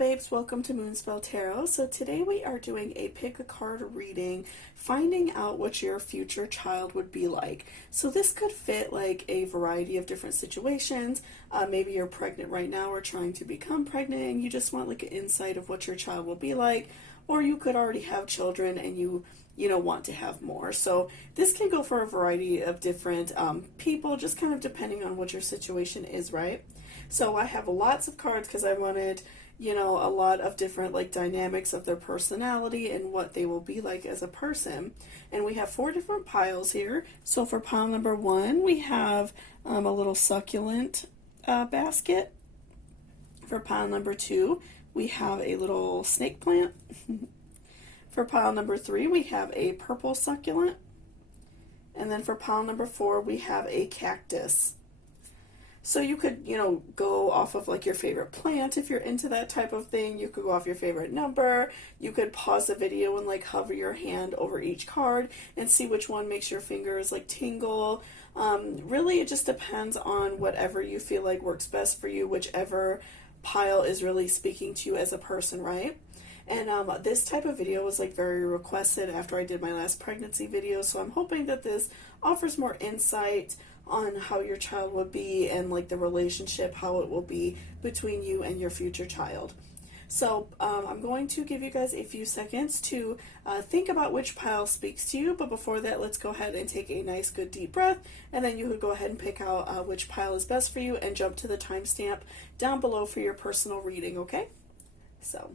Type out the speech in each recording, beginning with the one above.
babes, welcome to Moonspell Tarot. So today we are doing a pick a card reading, finding out what your future child would be like. So this could fit like a variety of different situations. Maybe you're pregnant right now or trying to become pregnant and you just want like an insight of what your child will be like. Or you could already have children and you want to have more. So this can go for a variety of different people, just kind of depending on what your situation is, right? So I have lots of cards because I wanted, a lot of different like dynamics of their personality and what they will be like as a person. And we have 4 different piles here. So for pile number 1, we have a little succulent basket. For pile number 2, we have a little snake plant. For pile number 3, we have a purple succulent. And then for pile number 4, we have a cactus. So you could, go off of like your favorite plant if you're into that type of thing. You could go off your favorite number. You could pause the video and like hover your hand over each card and see which one makes your fingers like tingle. Really, it just depends on whatever you feel like works best for you, whichever pile is really speaking to you as a person, right? And this type of video was like very requested after I did my last pregnancy video, so I'm hoping that this offers more insight on how your child would be and like the relationship, how it will be between you and your future child. So I'm going to give you guys a few seconds to think about which pile speaks to you, but before that, let's go ahead and take a nice good deep breath, and then you could go ahead and pick out which pile is best for you and jump to the timestamp down below for your personal reading, okay? So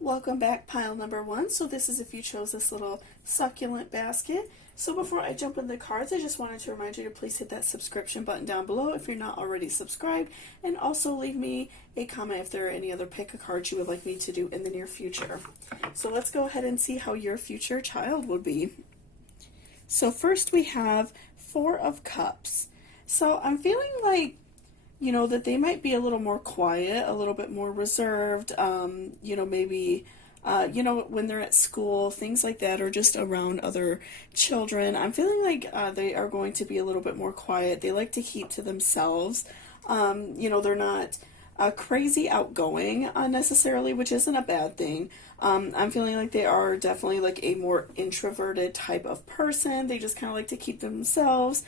welcome back, pile number 1. So this is if you chose this little succulent basket. So before I jump in the cards, I just wanted to remind you to please hit that subscription button down below if you're not already subscribed, and also leave me a comment if there are any other pick a cards you would like me to do in the near future. So let's go ahead and see how your future child would be. So first we have 4 of Cups. So I'm feeling like that they might be a little more quiet, a little bit more reserved, maybe, when they're at school, things like that, or just around other children. I'm feeling like they are going to be a little bit more quiet. They like to keep to themselves. They're not crazy outgoing necessarily, which isn't a bad thing. I'm feeling like they are definitely like a more introverted type of person. They just kind of like to keep themselves,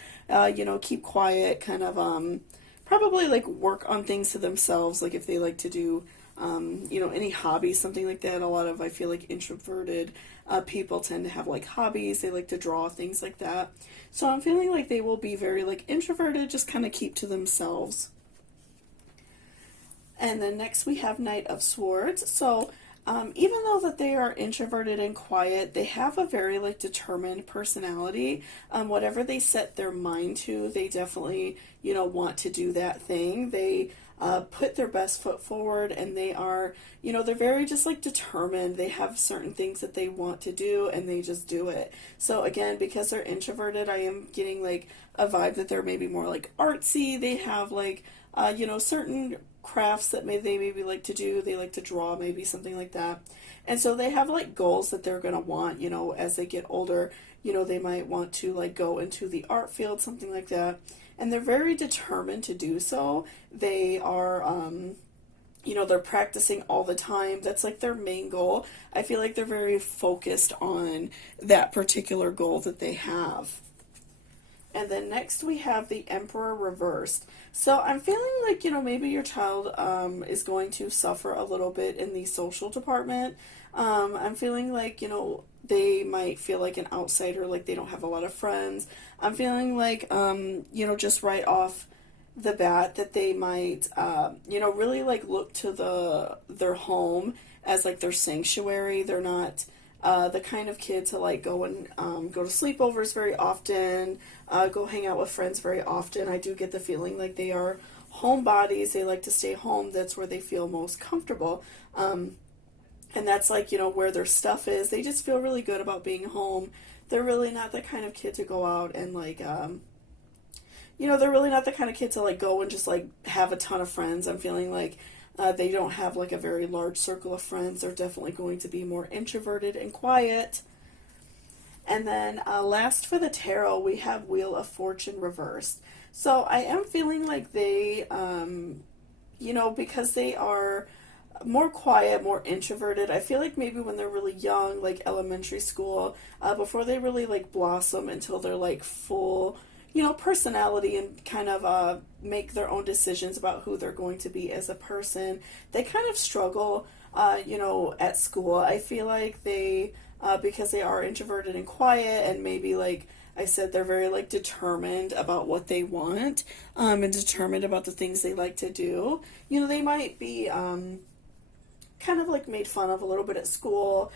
keep quiet, kind of, probably like work on things to themselves, like if they like to do, any hobbies, something like that. A lot of, I feel like, introverted people tend to have like hobbies. They like to draw, things like that. So I'm feeling like they will be very like introverted, just kind of keep to themselves. And then next we have Knight of Swords. So even though that they are introverted and quiet, they have a very like determined personality. Whatever they set their mind to, they definitely, want to do that thing. They put their best foot forward, and they are, they're very just like determined. They have certain things that they want to do, and they just do it. So again, because they're introverted, I am getting like a vibe that they're maybe more like artsy. They have like, certain crafts that they maybe like to do. They like to draw, maybe something like that. And so they have like goals that they're going to want, as they get older. They might want to like go into the art field, something like that. And they're very determined to do so. They are, they're practicing all the time. That's like their main goal. I feel like they're very focused on that particular goal that they have. And then next we have the Emperor reversed. So I'm feeling like, maybe your child is going to suffer a little bit in the social department. I'm feeling like, they might feel like an outsider, like they don't have a lot of friends. I'm feeling like, just right off the bat that they might, really like look to their home as like their sanctuary. They're not the kind of kid to like go and go to sleepovers very often, go hang out with friends very often. I do get the feeling like they are homebodies. They like to stay home. That's where they feel most comfortable. And that's like, where their stuff is. They just feel really good about being home. They're really not the kind of kid to go out and like, they're really not the kind of kid to like go and just like have a ton of friends. I'm feeling like they don't have like a very large circle of friends. They're definitely going to be more introverted and quiet. And then last for the tarot, we have Wheel of Fortune reversed. So I am feeling like they, because they are more quiet, more introverted. I feel like maybe when they're really young, like elementary school, before they really like blossom until they're like full, personality and kind of make their own decisions about who they're going to be as a person, they kind of struggle, at school. I feel like they, because they are introverted and quiet, and maybe like I said, they're very like determined about what they want, and determined about the things they like to do. They might be, kind of like made fun of a little bit at school.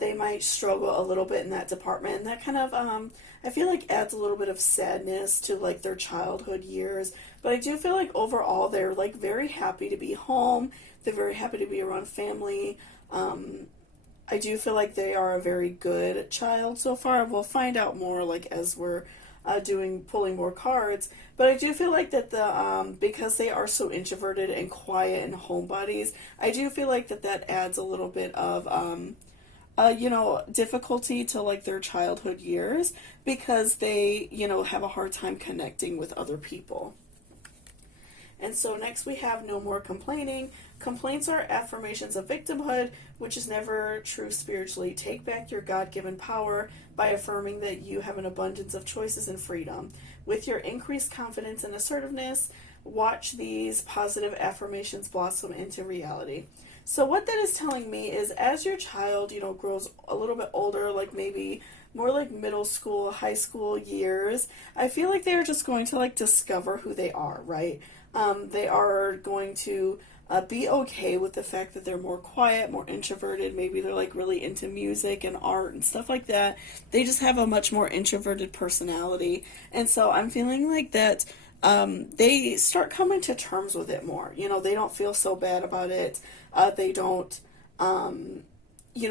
They might struggle a little bit in that department, and that kind of I feel like adds a little bit of sadness to like their childhood years. But I do feel like overall they're like very happy to be home. They're very happy to be around family. I do feel like they are a very good child so far. We'll find out more like as we're pulling more cards. But I do feel like that the because they are so introverted and quiet and homebodies, I do feel like that adds a little bit of difficulty to like their childhood years, because they have a hard time connecting with other people. And so next we have No More Complaining. Complaints are affirmations of victimhood, which is never true spiritually. Take back your God-given power by affirming that you have an abundance of choices and freedom. With your increased confidence and assertiveness, watch these positive affirmations blossom into reality. So what that is telling me is, as your child, grows a little bit older, like maybe more like middle school, high school years, I feel like they're just going to like discover who they are, right? They are going to be okay with the fact that they're more quiet, more introverted. Maybe they're like really into music and art and stuff like that. They just have a much more introverted personality. And so I'm feeling like that they start coming to terms with it more. They don't feel so bad about it. They don't,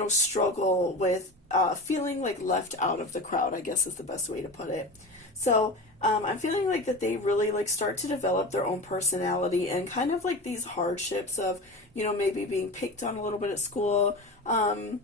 struggle with feeling like left out of the crowd, I guess is the best way to put it. So I'm feeling like that they really like start to develop their own personality, and kind of like these hardships of, maybe being picked on a little bit at school, going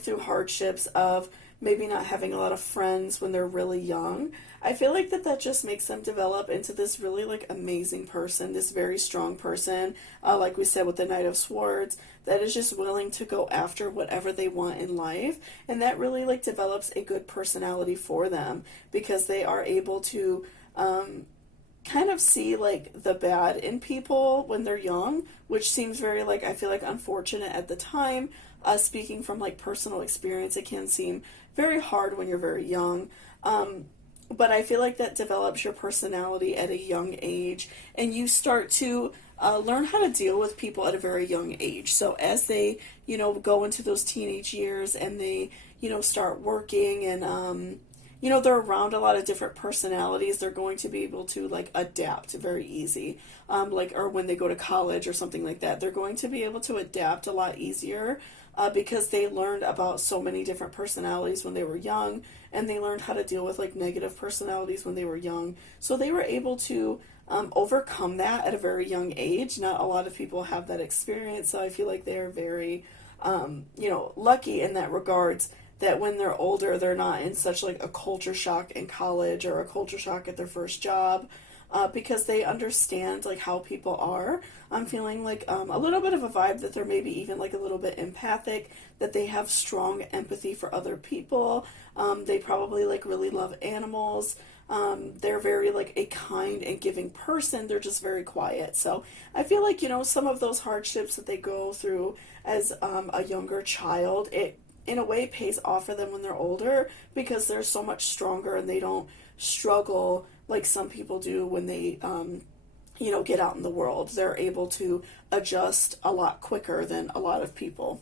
through hardships of maybe not having a lot of friends when they're really young. I feel like that just makes them develop into this really like amazing person, this very strong person, like we said with the Knight of Swords, that is just willing to go after whatever they want in life. And that really like develops a good personality for them, because they are able to kind of see like the bad in people when they're young, which seems very like, I feel like, unfortunate at the time. Speaking from like personal experience, it can seem very hard when you're very young. But I feel like that develops your personality at a young age, and you start to learn how to deal with people at a very young age. So as they, go into those teenage years, and they, start working, and, they're around a lot of different personalities, they're going to be able to like adapt very easy. Or when they go to college or something like that, they're going to be able to adapt a lot easier. Because they learned about so many different personalities when they were young, and they learned how to deal with like negative personalities when they were young. So they were able to overcome that at a very young age. Not a lot of people have that experience, so I feel like they are very, lucky in that regards, that when they're older, they're not in such like a culture shock in college or a culture shock at their first job. Because they understand like how people are. I'm feeling like a little bit of a vibe that they're maybe even like a little bit empathic, that they have strong empathy for other people. They probably like really love animals. They're very like a kind and giving person. They're just very quiet. So I feel like, some of those hardships that they go through as a younger child, in a way pays off for them when they're older, because they're so much stronger and they don't struggle like some people do when they get out in the world. They're able to adjust a lot quicker than a lot of people.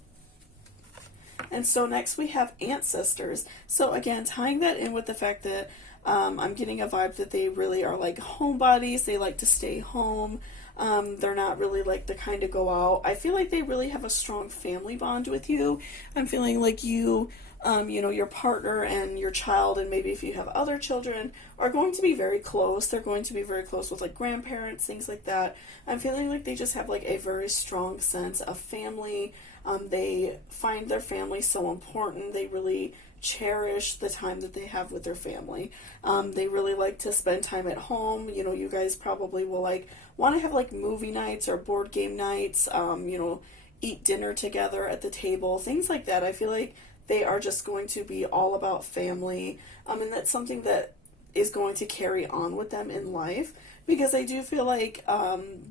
And so next we have ancestors. So again, tying that in with the fact that I'm getting a vibe that they really are like homebodies. They like to stay home. They're not really like the kind to go out. I feel like they really have a strong family bond with you. I'm feeling like you, your partner and your child, and maybe if you have other children, are going to be very close. They're going to be very close with like grandparents, things like that. I'm feeling like they just have like a very strong sense of family. They find their family so important. They really cherish the time that they have with their family. They really like to spend time at home. You guys probably will like want to have like movie nights or board game nights, eat dinner together at the table, things like that. I feel like they are just going to be all about family. And that's something that is going to carry on with them in life, because I do feel like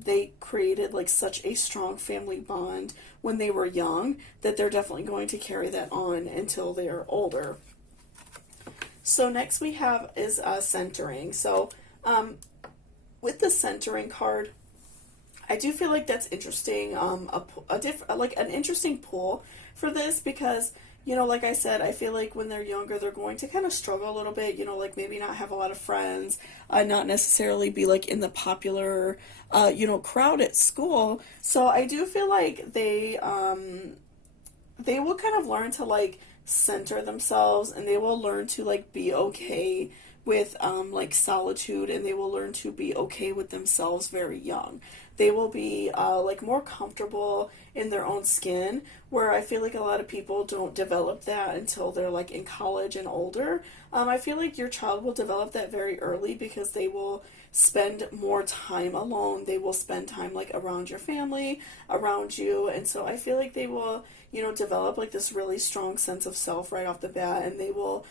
they created like such a strong family bond when they were young that they're definitely going to carry that on until they're older. So next we have is centering. So with the centering card, I do feel like that's interesting. An interesting pull for this, because like I said, I feel like when they're younger, they're going to kind of struggle a little bit, like maybe not have a lot of friends, not necessarily be like in the popular, crowd at school. So I do feel like they will kind of learn to like center themselves, and they will learn to like be okay with like solitude, and they will learn to be okay with themselves very young. They will be like more comfortable in their own skin, where I feel like a lot of people don't develop that until they're like in college and older. I feel like your child will develop that very early, because they will spend more time alone. They will spend time like around your family, around you, and so I feel like they will develop like this really strong sense of self right off the bat, and they will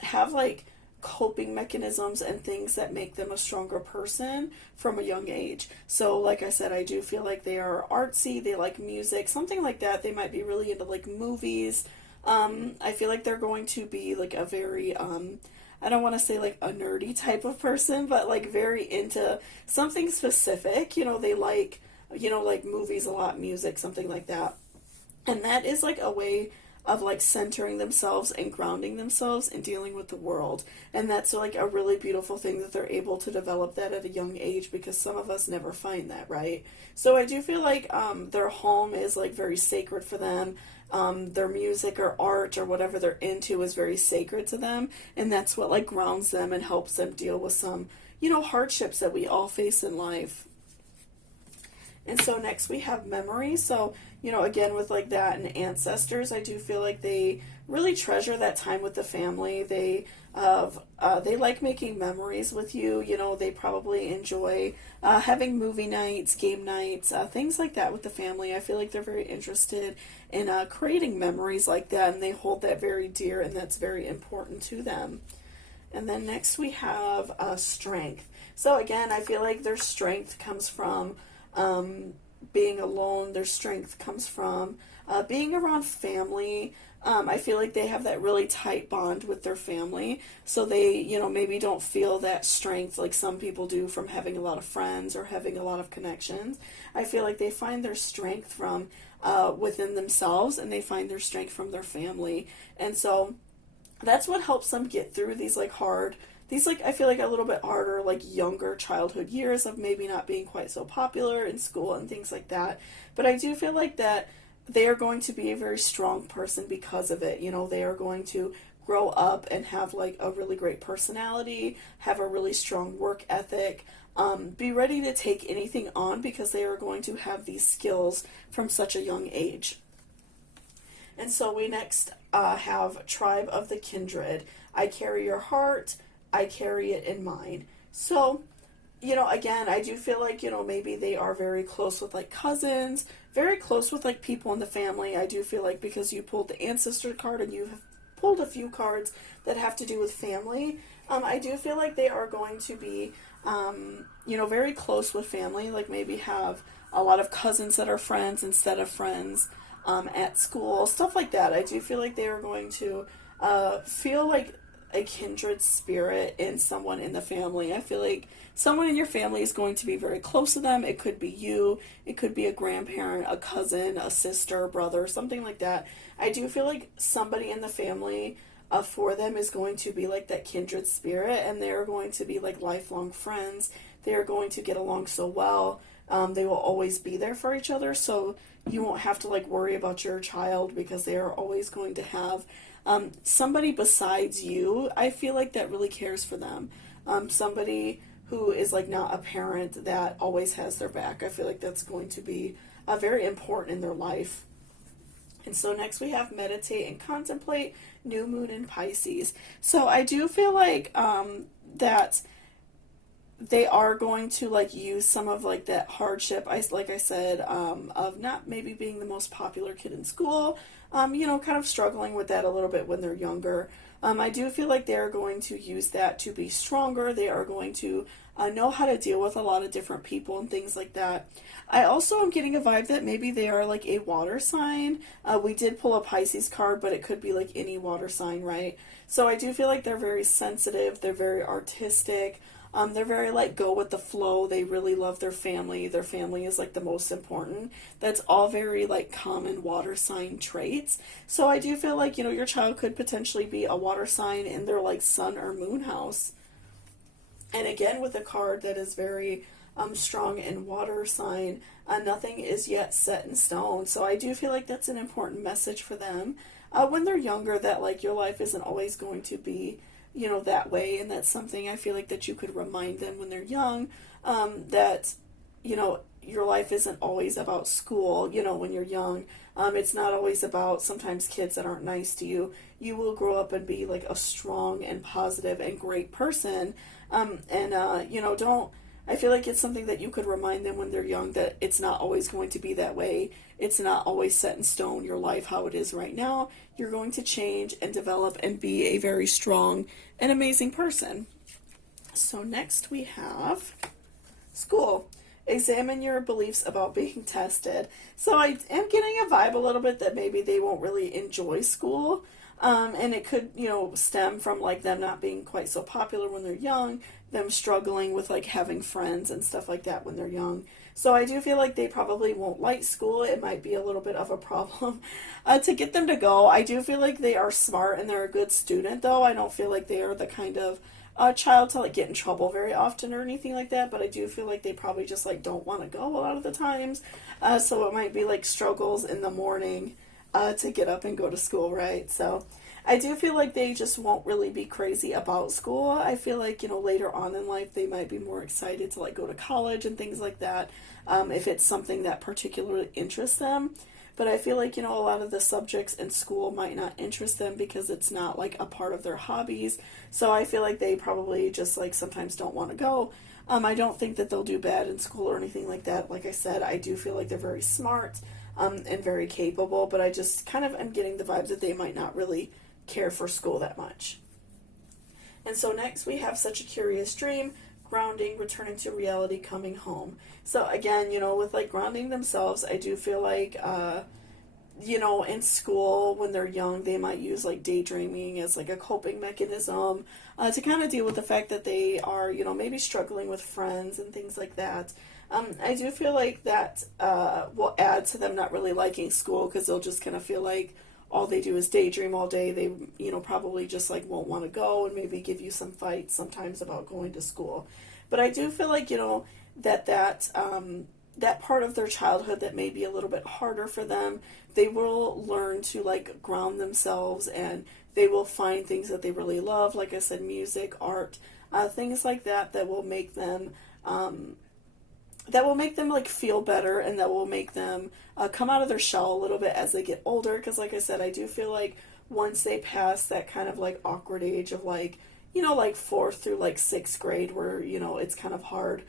have like coping mechanisms and things that make them a stronger person from a young age. So like I said, I do feel like they are artsy, they like music, something like that. They might be really into like movies. I feel like they're going to be like a very I don't want to say like a nerdy type of person, but like very into something specific. They like like movies a lot, music, something like that. And that is like a way of like centering themselves and grounding themselves and dealing with the world. And that's like a really beautiful thing that they're able to develop that at a young age, because some of us never find that, right? So I do feel like their home is like very sacred for them. Their music or art or whatever they're into is very sacred to them, and that's what like grounds them and helps them deal with some hardships that we all face in life. And so next we have memories. So, again, with like that and ancestors, I do feel like they really treasure that time with the family. They like making memories with you. They probably enjoy having movie nights, game nights, things like that with the family. I feel like they're very interested in creating memories like that, and they hold that very dear, and that's very important to them. And then next we have strength. So again, I feel like their strength comes from being alone. Their strength comes from being around family. I feel like they have that really tight bond with their family, so they maybe don't feel that strength like some people do from having a lot of friends or having a lot of connections. I feel like they find their strength from within themselves, and they find their strength from their family, and so that's what helps them get through these like hard, these like I feel like a little bit harder like younger childhood years of maybe not being quite so popular in school and things like that. But I do feel like that they are going to be a very strong person because of it. They are going to grow up and have like a really great personality, have a really strong work ethic, be ready to take anything on, because they are going to have these skills from such a young age. And so we next have Tribe of the Kindred. I carry your heart, I carry it in mine. So, again, I do feel like, maybe they are very close with like cousins, very close with like people in the family. I do feel like because you pulled the ancestor card and you have pulled a few cards that have to do with family, I do feel like they are going to be, very close with family, like maybe have a lot of cousins that are friends instead of friends. at school, stuff like that. I do feel like they are going to feel like a kindred spirit in someone in the family. I feel like someone in your family is going to be very close to them. It could be you, it could be a grandparent, a cousin, a sister, brother, something like that. I do feel like somebody in the family for them is going to be like that kindred spirit, and they're going to be like lifelong friends. They are going to get along so well. They will always be there for each other, so you won't have to like worry about your child because they are always going to have somebody besides you. I feel like that really cares for them. Somebody who is like not a parent that always has their back. I feel like that's going to be very important in their life. And so next we have meditate and contemplate, new moon in Pisces. So I do feel like that they are going to like use some of like that hardship, like I said, of not maybe being the most popular kid in school, kind of struggling with that a little bit when they're younger. I do feel like they're going to use that to be stronger. They are going to know how to deal with a lot of different people and things like that. I also am getting a vibe that maybe they are like a water sign. We did pull a Pisces card, but it could be like any water sign, right? So I do feel like they're very sensitive. They're very artistic. They're very like go with the flow. They really love their family. Their family is like the most important. That's all very like common water sign traits. So I do feel like, your child could potentially be a water sign in their like sun or moon house. And again, with a card that is very strong in water sign, nothing is yet set in stone. So I do feel like that's an important message for them when they're younger, that like your life isn't always going to be that way. And that's something I feel like that you could remind them when they're young, that, your life isn't always about school, when you're young. It's not always about sometimes kids that aren't nice to you. You will grow up and be like a strong and positive and great person. Don't, I feel like it's something that you could remind them when they're young that it's not always going to be that way. It's not always set in stone, your life how it is right now. You're going to change and develop and be a very strong and amazing person. So next we have school. Examine your beliefs about being tested. So I am getting a vibe a little bit that maybe they won't really enjoy school. And it could, stem from like them not being quite so popular when they're young, them struggling with like having friends and stuff like that when they're young. So I do feel like they probably won't like school. It might be a little bit of a problem to get them to go. I do feel like they are smart and they're a good student, though. I don't feel like they are the kind of child to like get in trouble very often or anything like that, but I do feel like they probably just like don't want to go a lot of the times. So it might be like struggles in the morning to get up and go to school, right? So I do feel like they just won't really be crazy about school. I feel like, later on in life, they might be more excited to like go to college and things like that, if it's something that particularly interests them. But I feel like, a lot of the subjects in school might not interest them because it's not like a part of their hobbies. So I feel like they probably just like sometimes don't want to go. I don't think that they'll do bad in school or anything like that. Like I said, I do feel like they're very smart and very capable, but I just kind of am getting the vibes that they might not really care for school that much. And so next we have such a curious dream, grounding, returning to reality, coming home. So again, with like grounding themselves, I do feel like, in school when they're young, they might use like daydreaming as like a coping mechanism to kind of deal with the fact that they are, maybe struggling with friends and things like that. I do feel like that will add to them not really liking school because they'll just kind of feel like all they do is daydream all day. They, probably just like won't want to go and maybe give you some fights sometimes about going to school. But I do feel like, that part of their childhood that may be a little bit harder for them, they will learn to like ground themselves and they will find things that they really love. Like I said, music, art, things like that that will make them like feel better and that will make them come out of their shell a little bit as they get older. Because like I said, I do feel like once they pass that kind of like awkward age of like, like 4th through like 6th grade where, it's kind of hard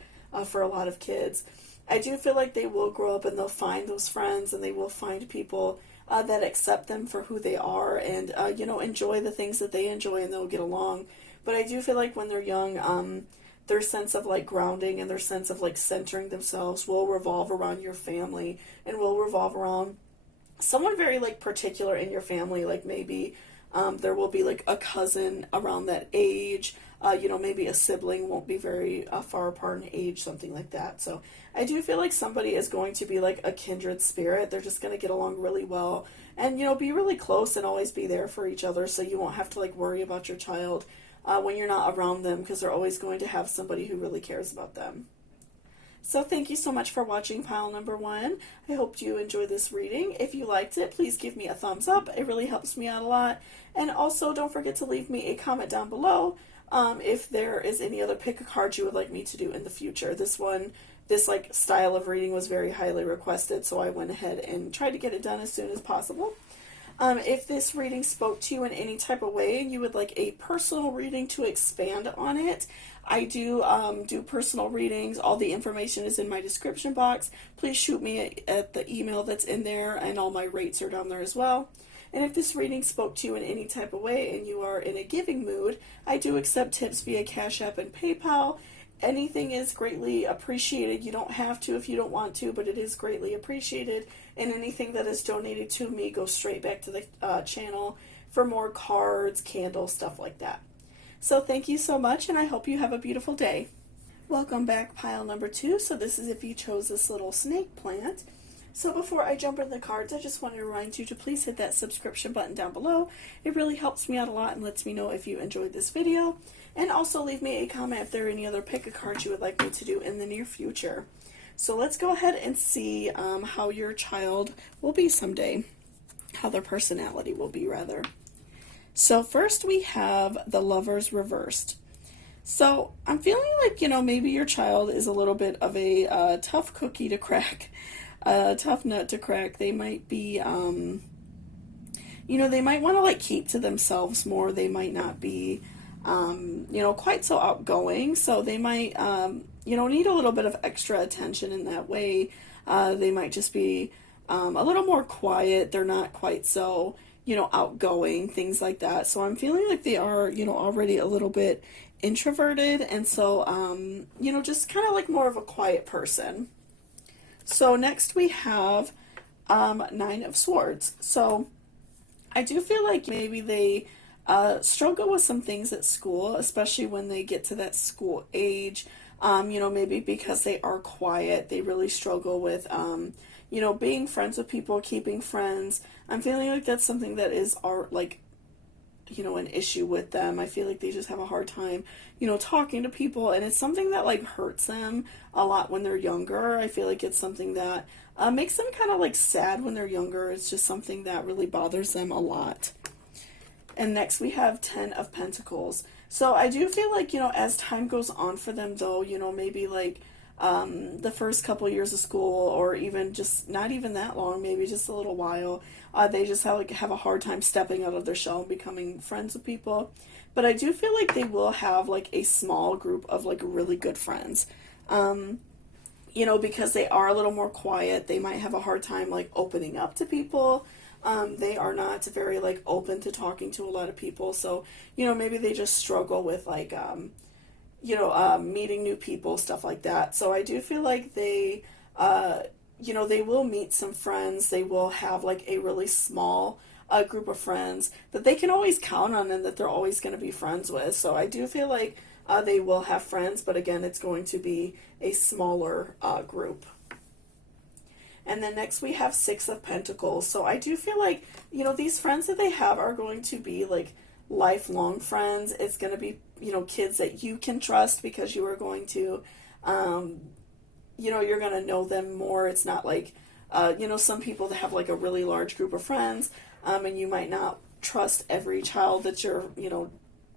for a lot of kids, I do feel like they will grow up and they'll find those friends and they will find people that accept them for who they are and, enjoy the things that they enjoy and they'll get along. But I do feel like when they're young, their sense of like grounding and their sense of like centering themselves will revolve around your family and will revolve around someone very like particular in your family, like maybe there will be like a cousin around that age. Maybe a sibling won't be very far apart in age, something like that. So I do feel like somebody is going to be like a kindred spirit. They're just going to get along really well and, be really close and always be there for each other. So you won't have to like worry about your child when you're not around them, because they're always going to have somebody who really cares about them. So thank you so much for watching pile number 1. I hope you enjoyed this reading. If you liked it, please give me a thumbs up. It really helps me out a lot. And also don't forget to leave me a comment down below if there is any other pick a card you would like me to do in the future. This like style of reading was very highly requested, so I went ahead and tried to get it done as soon as possible. If this reading spoke to you in any type of way and you would like a personal reading to expand on it, I do do personal readings. All the information is in my description box. Please shoot me at the email that's in there, and all my rates are down there as well. And if this reading spoke to you in any type of way and you are in a giving mood, I do accept tips via Cashapp and PayPal. Anything is greatly appreciated. You don't have to if you don't want to, but it is greatly appreciated. And anything that is donated to me goes straight back to the channel for more cards, candles, stuff like that. So thank you so much, and I hope you have a beautiful day. Welcome back, pile number 2. So this is if you chose this little snake plant. So before I jump into the cards, I just want to remind you to please hit that subscription button down below. It really helps me out a lot and lets me know if you enjoyed this video. And also leave me a comment if there are any other pick a cards you would like me to do in the near future. So let's go ahead and see how your child will be someday. How their personality will be, rather. So first we have the Lovers reversed. So I'm feeling like, maybe your child is a little bit of a tough cookie to crack. Tough nut to crack. They might be, they might want to like keep to themselves more. They might not be, quite so outgoing. So they might, need a little bit of extra attention in that way. They might just be a little more quiet. They're not quite so, outgoing, things like that. So I'm feeling like they are, already a little bit introverted. And so, just kind of like more of a quiet person. So next we have 9 of Swords. So I do feel like maybe they struggle with some things at school, especially when they get to that school age. Maybe because they are quiet, they really struggle with, being friends with people, keeping friends. I'm feeling like that's something that is an issue with them. I feel like they just have a hard time, talking to people, and it's something that like hurts them a lot when they're younger. I feel like it's something that makes them kind of like sad when they're younger. It's just something that really bothers them a lot. And next we have 10 of Pentacles. So I do feel like, as time goes on for them though, maybe like the first couple years of school, or even just not even that long, maybe just a little while, they just have a hard time stepping out of their shell and becoming friends with people. But I do feel like they will have like a small group of like really good friends. Because they are a little more quiet, they might have a hard time like opening up to people. They are not very like open to talking to a lot of people. So, maybe they just struggle with like, meeting new people, stuff like that. So I do feel like they, they will meet some friends. They will have like a really small group of friends that they can always count on and that they're always going to be friends with. So I do feel like they will have friends, but again, it's going to be a smaller group. And then next we have 6 of Pentacles. So I do feel like, these friends that they have are going to be like lifelong friends. It's going to be, kids that you can trust, because you are going to, you're going to know them more. It's not like, some people that have like a really large group of friends, and you might not trust every child that your,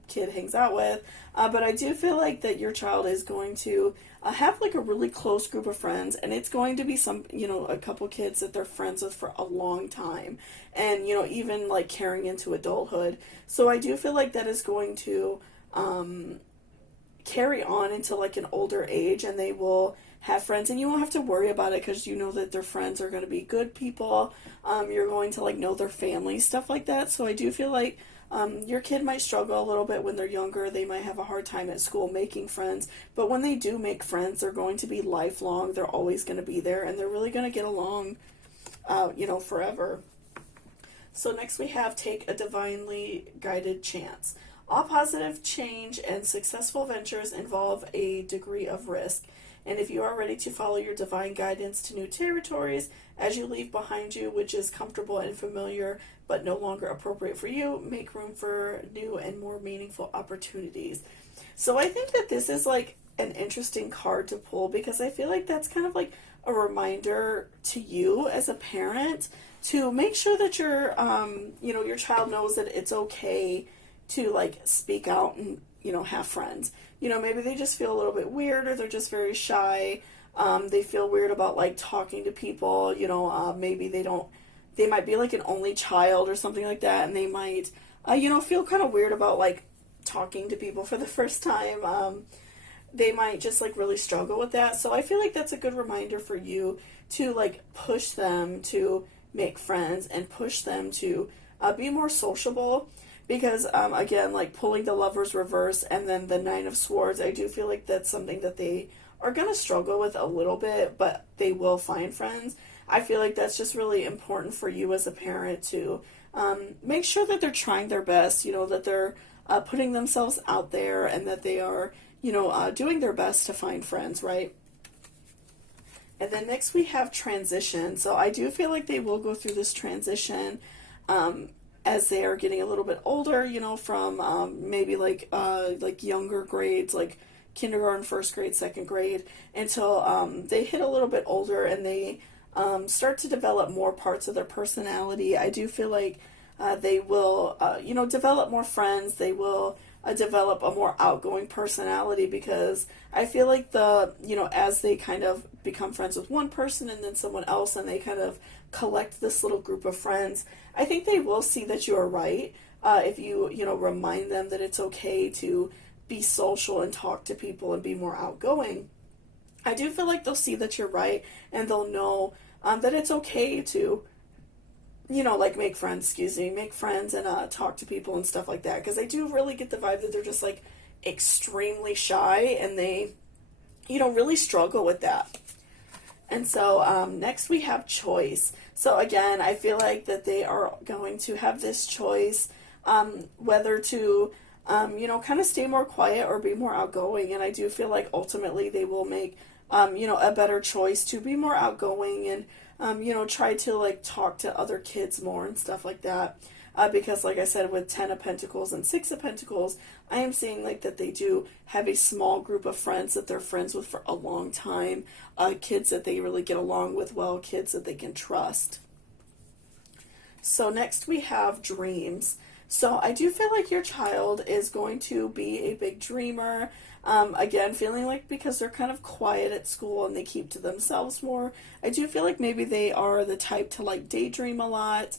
kid hangs out with. But I do feel like that your child is going to have like a really close group of friends, and it's going to be some, a couple kids that they're friends with for a long time, and, even like carrying into adulthood. So I do feel like that is going to carry on into like an older age, and they will have friends, and you won't have to worry about it, because you know that their friends are going to be good people. You're going to like know their family, stuff like that. So I do feel like your kid might struggle a little bit when they're younger. They might have a hard time at school making friends, but when they do make friends, they're going to be lifelong. They're always going to be there, and they're really going to get along forever. So next we have take a divinely guided chance. All positive change and successful ventures involve a degree of risk. And if you are ready to follow your divine guidance to new territories as you leave behind you, which is comfortable and familiar but no longer appropriate for you, make room for new and more meaningful opportunities. So I think that this is like an interesting card to pull because I feel like that's kind of like a reminder to you as a parent to make sure that your child knows that it's okay to like speak out and, have friends. Maybe they just feel a little bit weird or they're just very shy. They feel weird about like talking to people, maybe they might be like an only child or something like that. And they might, feel kind of weird about like talking to people for the first time. They might just like really struggle with that. So I feel like that's a good reminder for you to like push them to make friends and push them to be more sociable. Because, again, like pulling the Lover's reverse and then the Nine of Swords, I do feel like that's something that they are going to struggle with a little bit, but they will find friends. I feel like that's just really important for you as a parent to make sure that they're trying their best, that they're putting themselves out there and that they are, doing their best to find friends, right? And then next we have transition. So I do feel like they will go through this transition as they are getting a little bit older, from maybe like younger grades, like kindergarten, first grade, second grade, until they hit a little bit older and they start to develop more parts of their personality. I do feel like they will, develop more friends. They will develop a more outgoing personality because I feel like as they kind of become friends with one person and then someone else and they kind of collect this little group of friends, I think they will see that you are right if you, remind them that it's okay to be social and talk to people and be more outgoing. I do feel like they'll see that you're right and they'll know that it's okay to, make friends and talk to people and stuff like that. Because I do really get the vibe that they're just like extremely shy and they, really struggle with that. And so next we have choice. So again, I feel like that they are going to have this choice whether to, kind of stay more quiet or be more outgoing. And I do feel like ultimately they will make, a better choice to be more outgoing and, try to like talk to other kids more and stuff like that. Because like I said, with 10 of Pentacles and 6 of Pentacles, I am seeing like that they do have a small group of friends that they're friends with for a long time. Kids that they really get along with well, kids that they can trust. So next we have dreams. So I do feel like your child is going to be a big dreamer. Again, feeling like because they're kind of quiet at school and they keep to themselves more, I do feel like maybe they are the type to like daydream a lot.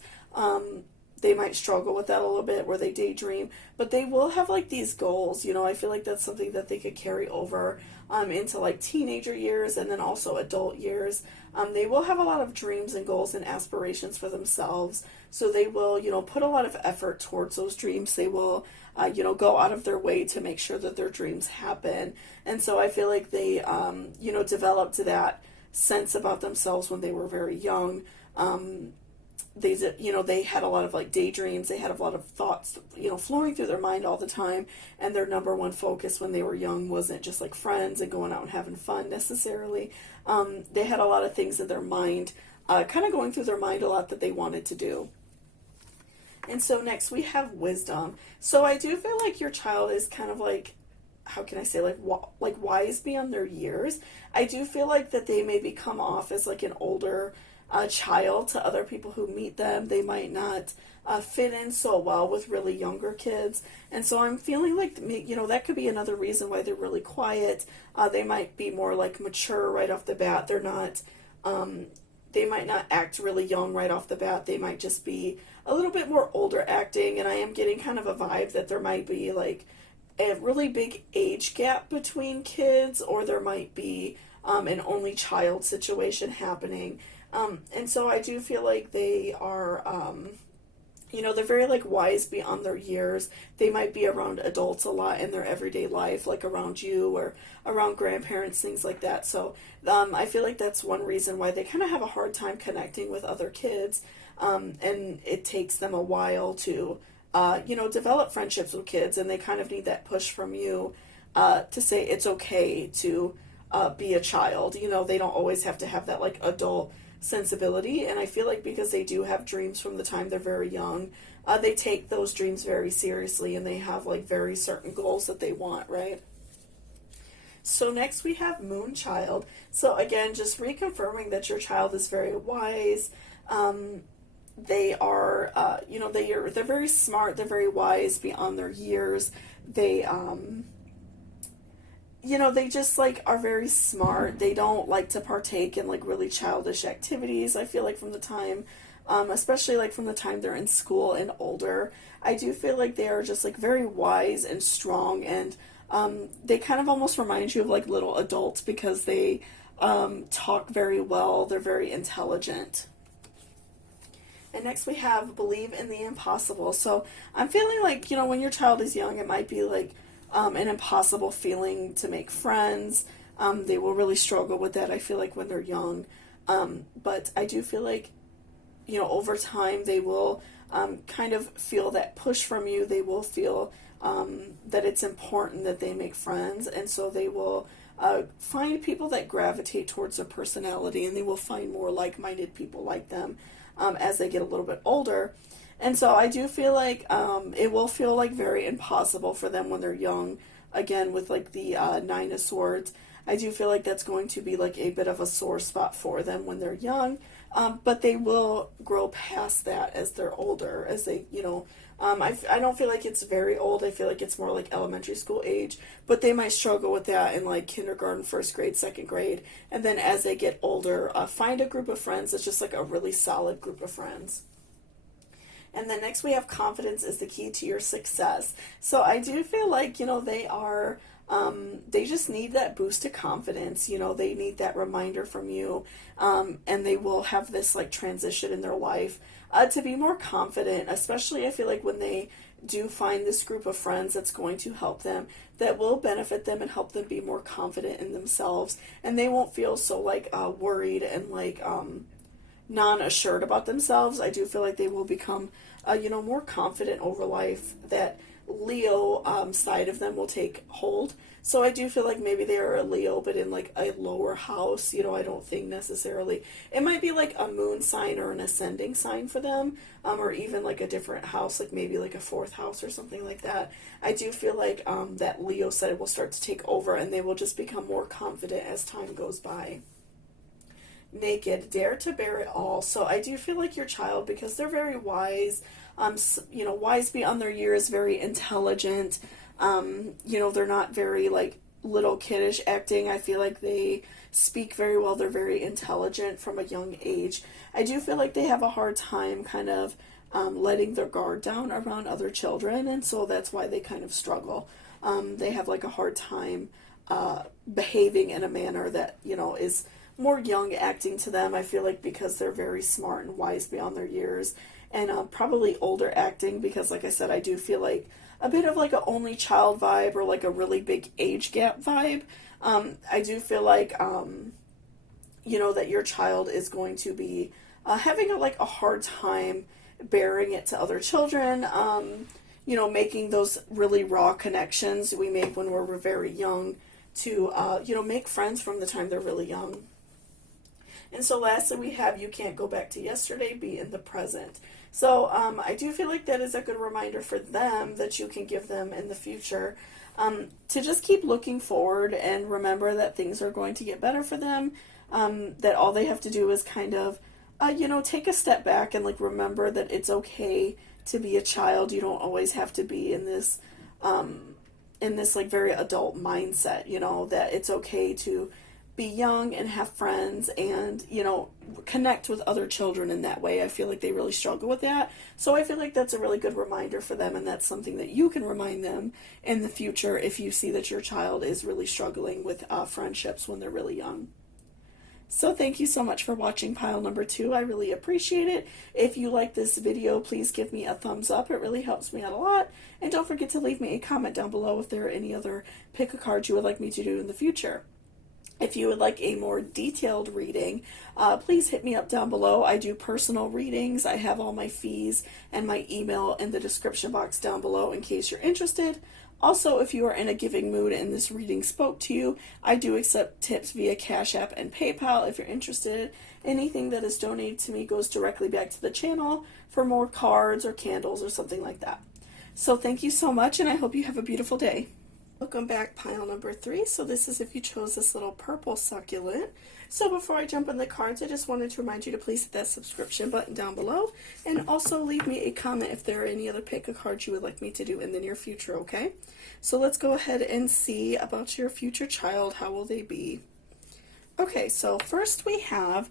They might struggle with that a little bit where they daydream, but they will have like these goals. I feel like that's something that they could carry over into like teenager years and then also adult years. They will have a lot of dreams and goals and aspirations for themselves. So they will, put a lot of effort towards those dreams. They will, go out of their way to make sure that their dreams happen. And so I feel like they, developed that sense about themselves when they were very young. They had a lot of like daydreams. They had a lot of thoughts, flowing through their mind all the time. And their number one focus when they were young wasn't just like friends and going out and having fun necessarily. They had a lot of things in their mind, kind of going through their mind a lot that they wanted to do. And so next we have wisdom. So I do feel like your child is kind of like, how can I say, like wise beyond their years. I do feel like that they maybe come off as like an older child to other people who meet them. They might not fit in so well with really younger kids. And so I'm feeling like, that could be another reason why they're really quiet. They might be more like mature right off the bat. They're not, they might not act really young right off the bat. They might just be a little bit more older acting. And I am getting kind of a vibe that there might be like a really big age gap between kids, or there might be an only child situation happening. And so I do feel like they are, You know, they're very like wise beyond their years. They might be around adults a lot in their everyday life, like around you or around grandparents, things like that. So I feel like that's one reason why they kind of have a hard time connecting with other kids. And it takes them a while to, develop friendships with kids, and they kind of need that push from you to say it's okay to be a child. You know, they don't always have to have that like adult sensibility, and I feel like because they do have dreams from the time they're very young, they take those dreams very seriously, and they have like very certain goals that they want, right? So next we have Moonchild. So again, just reconfirming that your child is very wise. They are, they're very smart. They're very wise beyond their years. They, they just like are very smart. They don't like to partake in like really childish activities. I feel like from the time, especially like from the time they're in school and older, I do feel like they are just like very wise and strong, and they kind of almost remind you of like little adults because they talk very well. They're very intelligent. And next we have Believe in the Impossible. So I'm feeling like, when your child is young, it might be like an impossible feeling to make friends. They will really struggle with that, I feel like, when they're young. But I do feel like, over time they will kind of feel that push from you. They will feel that it's important that they make friends. And so they will find people that gravitate towards their personality, and they will find more like-minded people like them as they get a little bit older. And so I do feel like it will feel like very impossible for them when they're young. Again, with like the Nine of Swords, I do feel like that's going to be like a bit of a sore spot for them when they're young. But they will grow past that as they're older, as they, I don't feel like it's very old. I feel like it's more like elementary school age, but they might struggle with that in like kindergarten, first grade, second grade. And then as they get older, find a group of friends that's just like a really solid group of friends. And then next we have Confidence is the key to your success. So I do feel like, they are, they just need that boost of confidence. They need that reminder from you. And they will have this like transition in their life to be more confident, especially I feel like when they do find this group of friends that's going to help them, that will benefit them and help them be more confident in themselves. And they won't feel so like worried and like non-assured about themselves. I do feel like they will become, more confident over life. That Leo side of them will take hold. So I do feel like maybe they are a Leo, but in like a lower house. I don't think necessarily. It might be like a moon sign or an ascending sign for them, or even like a different house, like maybe like a fourth house or something like that. I do feel like that Leo side will start to take over, and they will just become more confident as time goes by. Naked, dare to bear it all. So I do feel like your child, because they're very wise, wise beyond their years, very intelligent, they're not very like little kiddish acting. I feel like they speak very well. They're very intelligent from a young age. I do feel like they have a hard time kind of letting their guard down around other children, and so that's why they kind of struggle. They have like a hard time behaving in a manner that, is more young acting to them. I feel like because they're very smart and wise beyond their years, and probably older acting because, like I said, I do feel like a bit of like a only child vibe or like a really big age gap vibe. I do feel like, that your child is going to be having a hard time bearing it to other children, making those really raw connections we make when we're very young to, make friends from the time they're really young. And so lastly, we have You Can't Go Back to Yesterday, Be in the Present. So I do feel like that is a good reminder for them that you can give them in the future, to just keep looking forward and remember that things are going to get better for them, that all they have to do is kind of, take a step back and remember that it's okay to be a child. You don't always have to be in this very adult mindset, that it's okay to be young and have friends and, connect with other children in that way. I feel like they really struggle with that. So I feel like that's a really good reminder for them, and that's something that you can remind them in the future if you see that your child is really struggling with friendships when they're really young. So thank you so much for watching pile number 2. I really appreciate it. If you like this video, please give me a thumbs up. It really helps me out a lot. And don't forget to leave me a comment down below if there are any other pick a card you would like me to do in the future. If you would like a more detailed reading, please hit me up down below. I do personal readings. I have all my fees and my email in the description box down below in case you're interested. Also, if you are in a giving mood and this reading spoke to you, I do accept tips via Cash App and PayPal if you're interested. Anything that is donated to me goes directly back to the channel for more cards or candles or something like that. So thank you so much, and I hope you have a beautiful day. Welcome back, pile number 3. So this is if you chose this little purple succulent. So before I jump in the cards, I just wanted to remind you to please hit that subscription button down below, and also leave me a comment if there are any other pick a cards you would like me to do in the near future, okay? So let's go ahead and see about your future child. How will they be? Okay, so first we have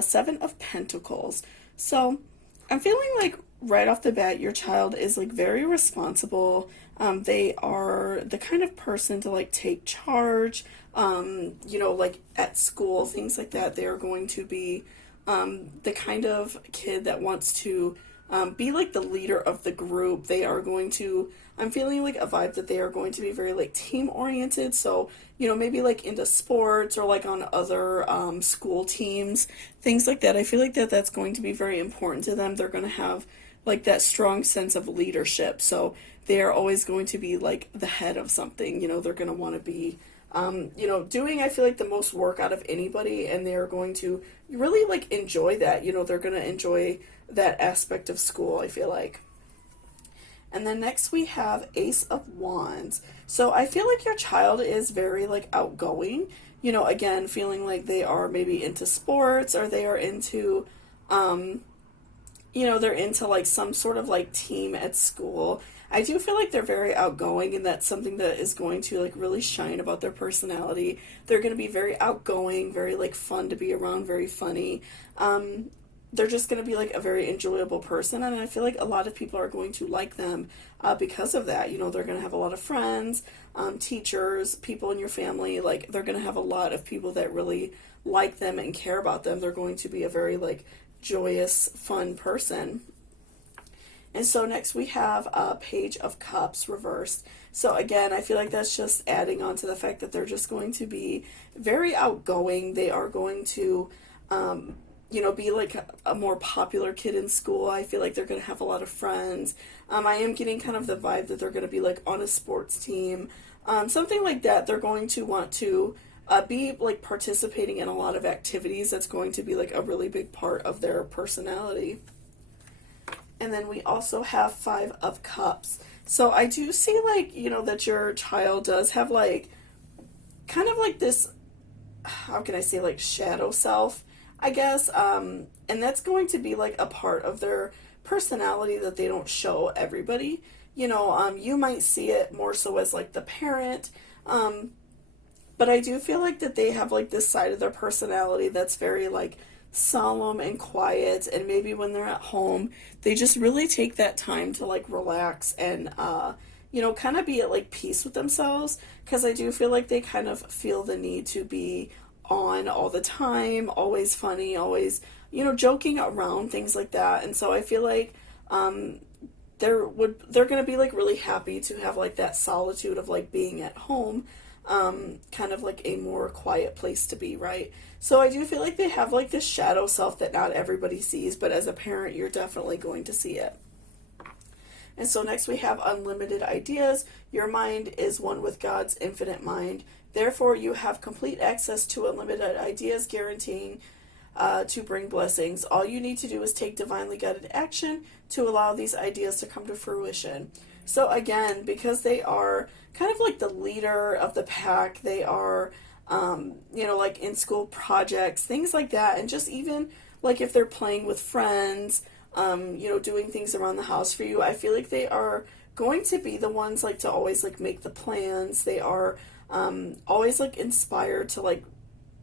7 of Pentacles. So I'm feeling like right off the bat your child is like very responsible. They are the kind of person to like take charge, you know, like at school, things like that. They are going to be the kind of kid that wants to be like the leader of the group. They are going to, I'm feeling like a vibe that they are going to be very like team oriented. So, you know, maybe like into sports or like on other school teams, things like that. I feel like that's going to be very important to them. They're going to have like that strong sense of leadership. So they are always going to be like the head of something. You know, they're going to want to be, you know, doing, I feel like, the most work out of anybody, and they're going to really like enjoy that. You know, they're going to enjoy that aspect of school, I feel like. And then next we have Ace of Wands. So I feel like your child is very like outgoing, you know, again, feeling like they are maybe into sports, or they are into, you know, they're into like some sort of like team at school. I do feel like they're very outgoing, and that's something that is going to like really shine about their personality. They're going to be very outgoing, very like fun to be around, very funny. They're just going to be like a very enjoyable person, and I feel like a lot of people are going to like them because of that. You know, they're going to have a lot of friends, teachers, people in your family. Like, they're going to have a lot of people that really like them and care about them. They're going to be a very like joyous, fun person. And so next we have Page of Cups reversed. So again, I feel like that's just adding on to the fact that they're just going to be very outgoing. They are going to, you know, be like a more popular kid in school. I feel like they're going to have a lot of friends. I am getting kind of the vibe that they're going to be like on a sports team, something like that. They're going to want to be like participating in a lot of activities. That's going to be like a really big part of their personality. And then we also have 5 of Cups. So I do see like, you know, that your child does have like kind of like this, how can I say, like shadow self, I guess. And that's going to be like a part of their personality that they don't show everybody. You know, you might see it more so as like the parent. But I do feel like that they have like this side of their personality that's very like solemn and quiet, and maybe when they're at home they just really take that time to like relax and you know, kind of be at like peace with themselves, because I do feel like they kind of feel the need to be on all the time, always funny, always, you know, joking around, things like that. And so I feel like they're going to be like really happy to have like that solitude of like being at home, kind of like a more quiet place to be, right? So I do feel like they have like this shadow self that not everybody sees, but as a parent you're definitely going to see it. And so next we have unlimited ideas. Your mind is one with God's infinite mind. Therefore you have complete access to unlimited ideas, guaranteeing to bring blessings. All you need to do is take divinely guided action to allow these ideas to come to fruition. So again, because they are kind of like the leader of the pack, they are, you know, like in school projects, things like that. And just even like if they're playing with friends, you know, doing things around the house for you, I feel like they are going to be the ones like to always like make the plans. They are always like inspired to like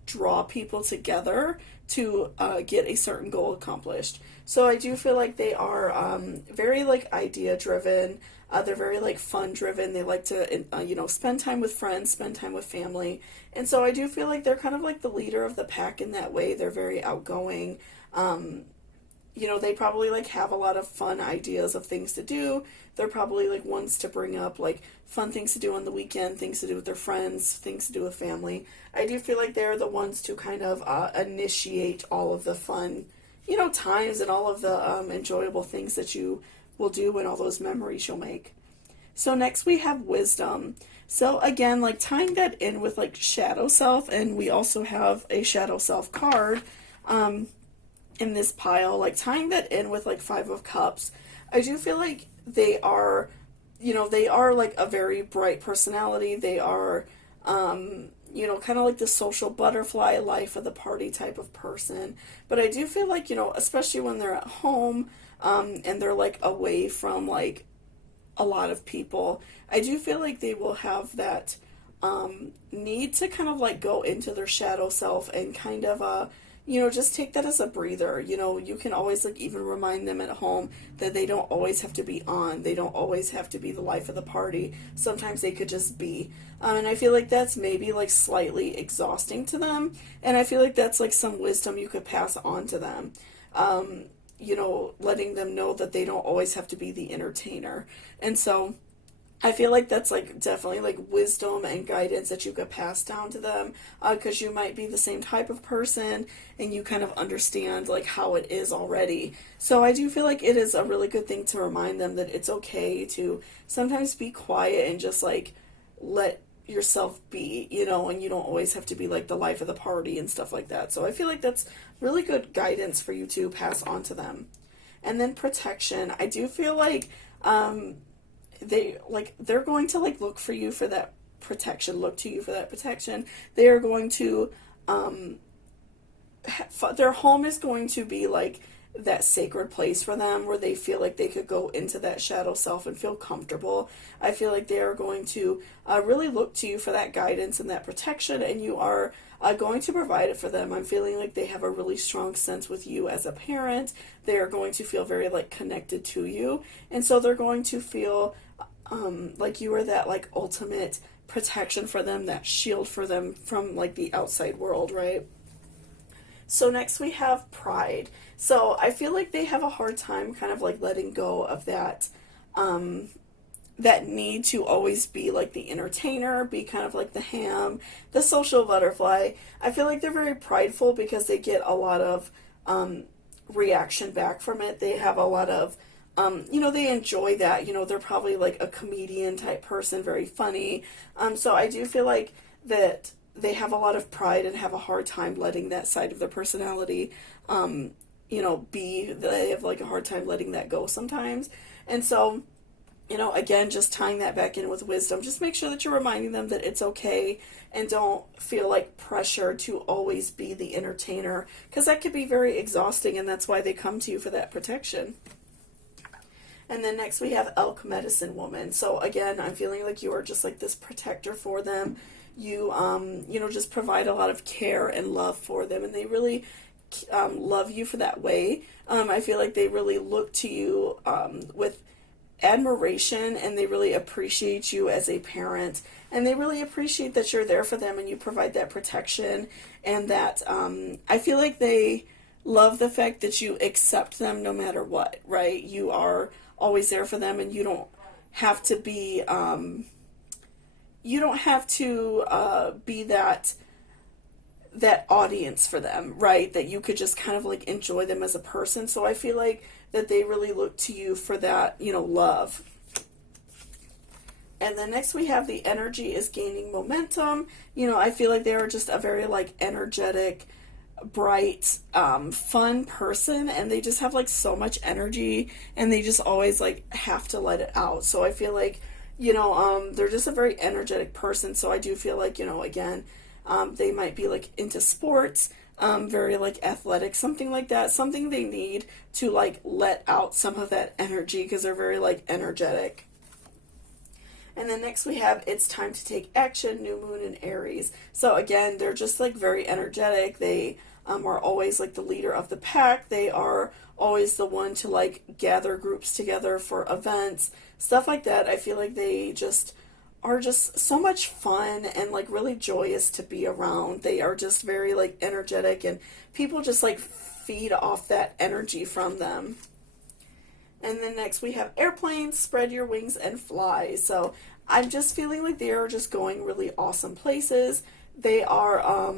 draw people together to get a certain goal accomplished. So I do feel like they are very like idea driven. They're very like fun driven. They like to, spend time with friends, spend time with family. And so I do feel like they're kind of like the leader of the pack in that way. They're very outgoing. They probably like have a lot of fun ideas of things to do. They're probably like ones to bring up like fun things to do on the weekend, things to do with their friends, things to do with family. I do feel like they're the ones to kind of initiate all of the fun, times and all of the enjoyable things that you will do and all those memories you'll make. So next we have wisdom. So again, like tying that in with like shadow self, and we also have a shadow self card in this pile, like tying that in with like Five of Cups. I do feel like they are, they are like a very bright personality. They are, kind of like the social butterfly, life of the party type of person. But I do feel like, especially when they're at home, and they're like away from like a lot of people, I do feel like they will have that need to kind of like go into their shadow self and kind of just take that as a breather. You can always like even remind them at home that they don't always have to be on. They don't always have to be the life of the party. Sometimes they could just be. And I feel like that's maybe like slightly exhausting to them. And I feel like that's like some wisdom you could pass on to them. Letting them know that they don't always have to be the entertainer. And so I feel like that's like definitely like wisdom and guidance that you could pass down to them, because you might be the same type of person and you kind of understand like how it is already. So I do feel like it is a really good thing to remind them that it's okay to sometimes be quiet and just like let yourself be, and you don't always have to be like the life of the party and stuff like that. So I feel like that's really good guidance for you to pass on to them. And then protection. I do feel like they're going to like look for you for that protection, look to you for that protection. They are going to their home is going to be like that sacred place for them where they feel like they could go into that shadow self and feel comfortable. I feel like they are going to really look to you for that guidance and that protection, and you are going to provide it for them. I'm feeling like they have a really strong sense with you as a parent. They are going to feel very like connected to you, and so they're going to feel like you are that like ultimate protection for them, that shield for them from like the outside world, right? So next we have pride. So I feel like they have a hard time kind of like letting go of that that need to always be like the entertainer, be kind of like the ham, the social butterfly. I feel like they're very prideful because they get a lot of reaction back from it. They have a lot of they enjoy that. They're probably like a comedian type person, very funny. So I do feel like that they have a lot of pride and have a hard time letting that side of their personality, they have like a hard time letting that go sometimes. And so, again, just tying that back in with wisdom, just make sure that you're reminding them that it's okay and don't feel like pressure to always be the entertainer, because that could be very exhausting, and that's why they come to you for that protection. And then next we have Elk Medicine Woman. So again, I'm feeling like you are just like this protector for them. You, just provide a lot of care and love for them, and they really love you for that way. I feel like they really look to you with admiration, and they really appreciate you as a parent, and they really appreciate that you're there for them and you provide that protection, and that I feel like they love the fact that you accept them no matter what, right? You are always there for them, and you don't have to be be that audience for them, right? That you could just kind of like enjoy them as a person. So I feel like that they really look to you for that, love. And then next we have the energy is gaining momentum. I feel like they are just a very like energetic, bright, fun person, and they just have like so much energy, and they just always like have to let it out. So I feel like, they're just a very energetic person. So I do feel like, again, they might be like into sports, very like athletic, something like that, something they need to like let out some of that energy because they're very like energetic. And then next we have It's Time to Take Action, New Moon in Aries. So again, they're just like very energetic. They are always like the leader of the pack. They are always the one to like gather groups together for events, stuff like that. I feel like they just are just so much fun and like really joyous to be around. They are just very like energetic, and people just like feed off that energy from them. And then next we have airplanes, spread your wings and fly. So I'm just feeling like they are just going really awesome places. They are,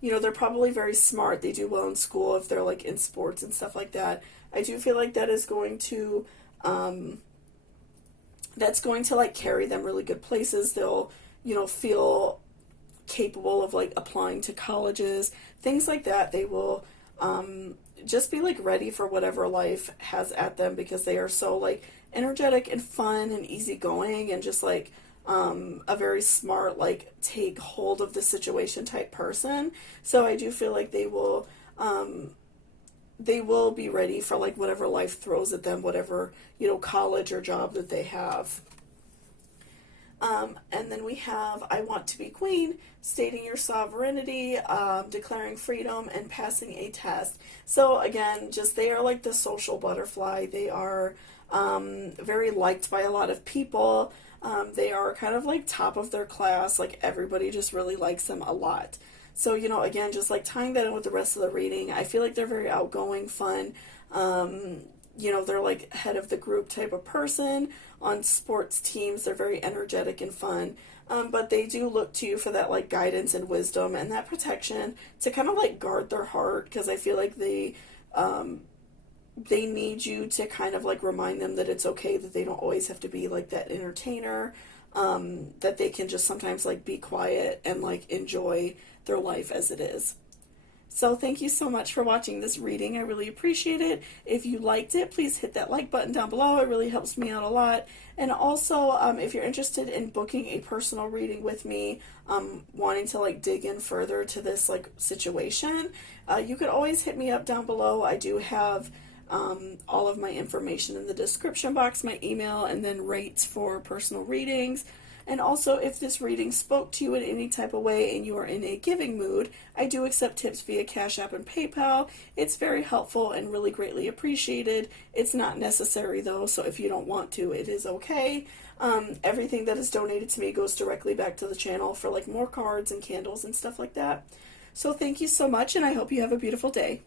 they're probably very smart. They do well in school if they're like in sports and stuff like that. I do feel like that is going to, that's going to like carry them really good places. They'll, feel capable of like applying to colleges, things like that. They will, just be like ready for whatever life has at them, because they are so like energetic and fun and easygoing, and just like a very smart, like take hold of the situation type person. So I do feel like they will be ready for like whatever life throws at them, whatever college or job that they have. And then we have I want to be queen, stating your sovereignty, declaring freedom, and passing a test. So again, just they are like the social butterfly. They are very liked by a lot of people. They are kind of like top of their class. Like everybody just really likes them a lot. So, again, just like tying that in with the rest of the reading, I feel like they're very outgoing, fun. They're like head of the group type of person. On sports teams, they're very energetic and fun. But they do look to you for that like guidance and wisdom and that protection to kind of like guard their heart, because I feel like they need you to kind of like remind them that it's okay, that they don't always have to be like that entertainer, that they can just sometimes like be quiet and like enjoy their life as it is. So thank you so much for watching this reading. I really appreciate it. If you liked it, please hit that like button down below. It really helps me out a lot. And also, if you're interested in booking a personal reading with me, wanting to like dig in further to this like situation, you could always hit me up down below. I do have all of my information in the description box, my email, and then rates for personal readings. And also, if this reading spoke to you in any type of way and you are in a giving mood, I do accept tips via Cashapp and PayPal. It's very helpful and really greatly appreciated. It's not necessary though, so if you don't want to, it is okay. Everything that is donated to me goes directly back to the channel for like more cards and candles and stuff like that. So thank you so much, and I hope you have a beautiful day.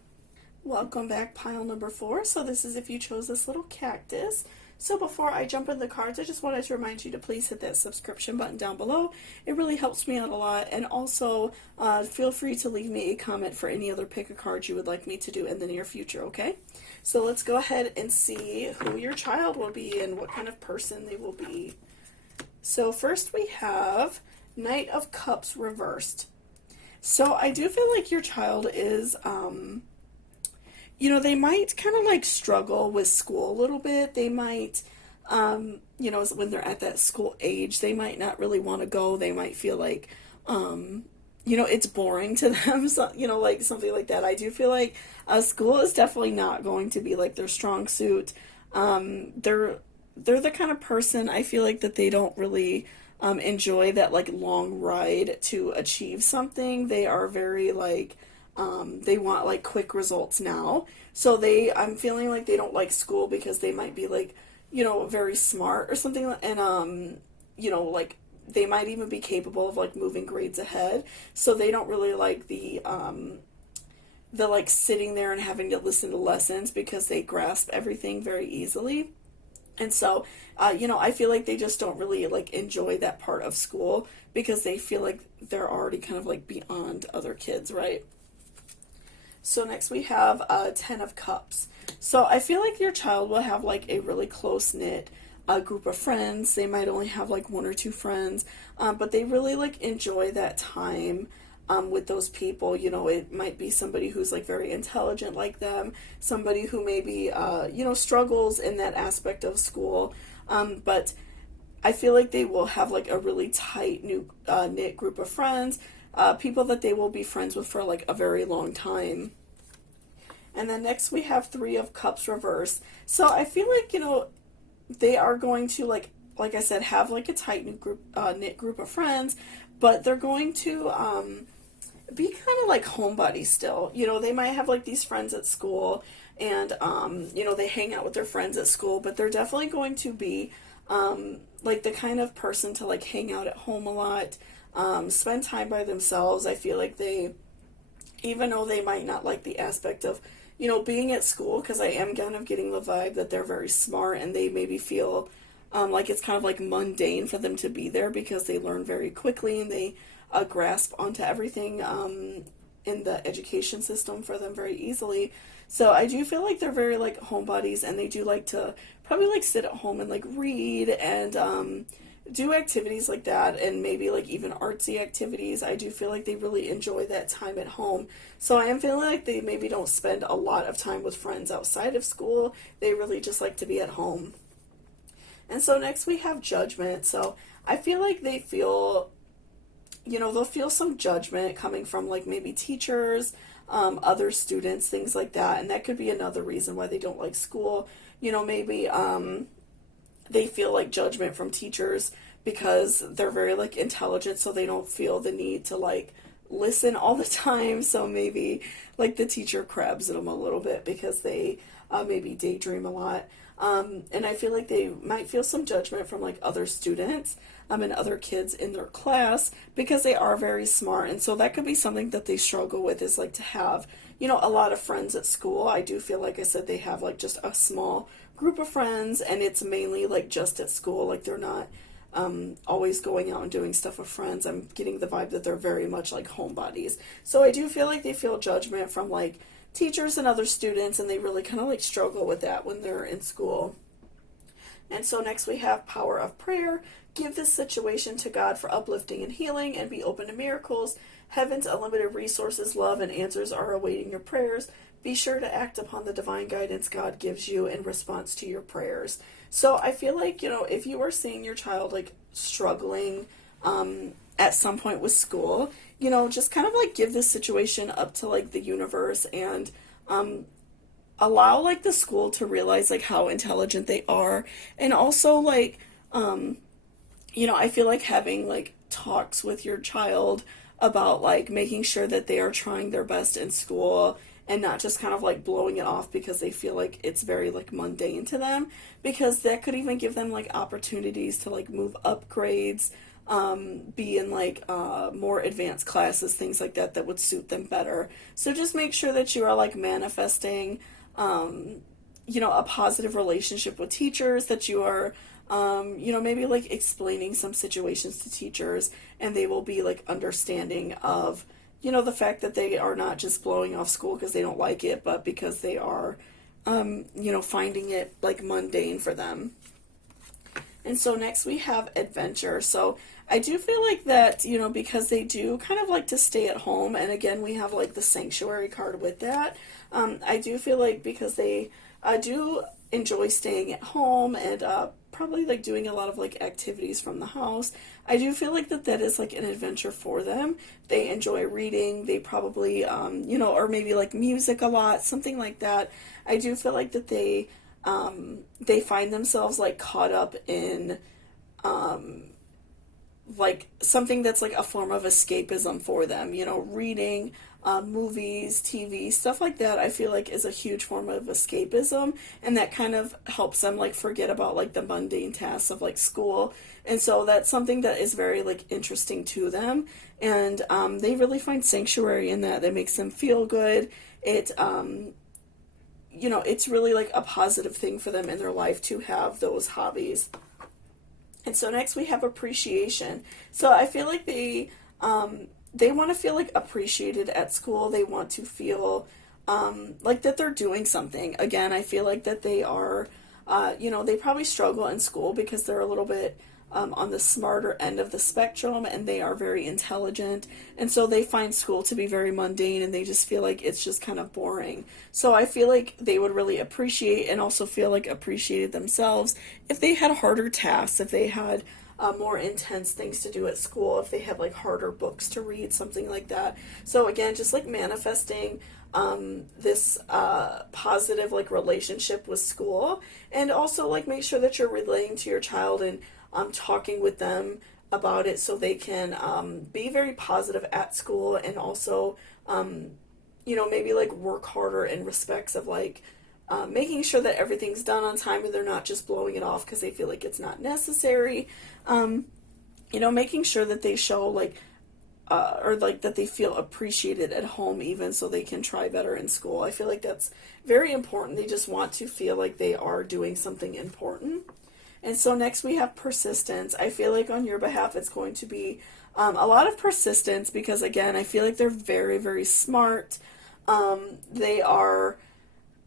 Welcome back, pile number 4. So this is if you chose this little cactus. So before I jump in the cards, I just wanted to remind you to please hit that subscription button down below. It really helps me out a lot. And also, feel free to leave me a comment for any other pick a card you would like me to do in the near future, okay? So let's go ahead and see who your child will be and what kind of person they will be. So first we have Knight of Cups reversed. So I do feel like your child is, they might kind of like struggle with school a little bit. They might, when they're at that school age, they might not really want to go. They might feel like, it's boring to them, so, like something like that. I do feel like school is definitely not going to be like their strong suit. They're the kind of person, I feel like, that they don't really enjoy that like long ride to achieve something. They are very like, they want like quick results now. So I'm feeling like they don't like school because they might be like, very smart or something. And, like they might even be capable of like moving grades ahead. So they don't really like the like sitting there and having to listen to lessons, because they grasp everything very easily. And so, I feel like they just don't really like enjoy that part of school, because they feel like they're already kind of like beyond other kids, right? So next we have 10 of Cups. So I feel like your child will have like a really close-knit group of friends. They might only have like 1 or 2 friends, but they really like enjoy that time with those people. It might be somebody who's like very intelligent like them, somebody who maybe, struggles in that aspect of school, but I feel like they will have like a really tight knit group of friends. People that they will be friends with for like a very long time. And then next we have 3 of Cups reverse. So I feel like, they are going to like I said, have like a tight knit group of friends, but they're going to, be kind of like homebodies still. You know, they might have like these friends at school and, you know, they hang out with their friends at school, but they're definitely going to be like the kind of person to like hang out at home a lot, spend time by themselves. I feel like they, even though they might not like the aspect of, you know, being at school, because I am kind of getting the vibe that they're very smart and they maybe feel like it's kind of like mundane for them to be there because they learn very quickly and they grasp onto everything in the education system for them very easily. So I do feel like they're very like homebodies and they do like to probably like sit at home and like read and do activities like that and maybe like even artsy activities. I do feel like they really enjoy that time at home. So I am feeling like they maybe don't spend a lot of time with friends outside of school. They really just like to be at home. And so next we have judgment. So I feel like they feel, you know, they'll feel some judgment coming from like maybe teachers, other students, things like that. And that could be another reason why they don't like school. You know, maybe they feel like judgment from teachers because they're very like intelligent, so they don't feel the need to like listen all the time. So maybe like the teacher crabs at them a little bit because they maybe daydream a lot. And I feel like they might feel some judgment from like other students and other kids in their class because they are very smart. And so that could be something that they struggle with, is like to have, you know, a lot of friends at school. I do feel like I said they have like just a small group of friends and it's mainly like just at school. Like they're not always going out and doing stuff with friends. I'm getting the vibe that they're very much like homebodies. So I do feel like they feel judgment from like teachers and other students, and they really kind of like struggle with that when they're in school. And so next we have power of prayer. Give this situation to God for uplifting and healing and be open to miracles. Heaven's unlimited resources, love, and answers are awaiting your prayers. Be sure to act upon the divine guidance God gives you in response to your prayers. So I feel like, you know, if you are seeing your child like struggling at some point with school, you know, just kind of like give this situation up to like the universe and allow like the school to realize like how intelligent they are. And also like, you know, I feel like having like talks with your child about like making sure that they are trying their best in school and not just kind of like blowing it off because they feel like it's very like mundane to them, because that could even give them like opportunities to like move up grades, be in like more advanced classes, things like that that would suit them better. So just make sure that you are like manifesting, you know, a positive relationship with teachers, that you are, you know, maybe like explaining some situations to teachers and they will be like understanding of, you know, the fact that they are not just blowing off school because they don't like it, but because they are, you know, finding it like mundane for them. And so next we have adventure. So I do feel like that, you know, because they do kind of like to stay at home, and again, we have like the sanctuary card with that. I do feel like because they do enjoy staying at home and probably like doing a lot of like activities from the house, I do feel like that is like an adventure for them. They enjoy reading, they probably, you know, or maybe like music a lot, something like that. I do feel like that they find themselves like caught up in like something that's like a form of escapism for them, you know, reading, movies, TV, stuff like that. I feel like is a huge form of escapism, and that kind of helps them like forget about like the mundane tasks of like school. And so that's something that is very like interesting to them, and they really find sanctuary in that. That makes them feel good. It you know, it's really like a positive thing for them in their life to have those hobbies. And so next we have appreciation. So I feel like they want to feel like appreciated at school. They want to feel like that they're doing something. Again, I feel like that they are, you know, they probably struggle in school because they're a little bit on the smarter end of the spectrum, and they are very intelligent, and so they find school to be very mundane, and they just feel like it's just kind of boring. So I feel like they would really appreciate and also feel like appreciated themselves if they had harder tasks, if they had more intense things to do at school, if they had like harder books to read, something like that. So again, just like manifesting this positive like relationship with school, and also like make sure that you're relating to your child and talking with them about it so they can be very positive at school, and also, maybe like work harder in respects of like making sure that everything's done on time and they're not just blowing it off because they feel like it's not necessary. Making sure that they show like or like that they feel appreciated at home even so they can try better in school. I feel like that's very important. They just want to feel like they are doing something important. And so next we have persistence. I feel like on your behalf it's going to be a lot of persistence because, again, I feel like they're very, very smart. They are,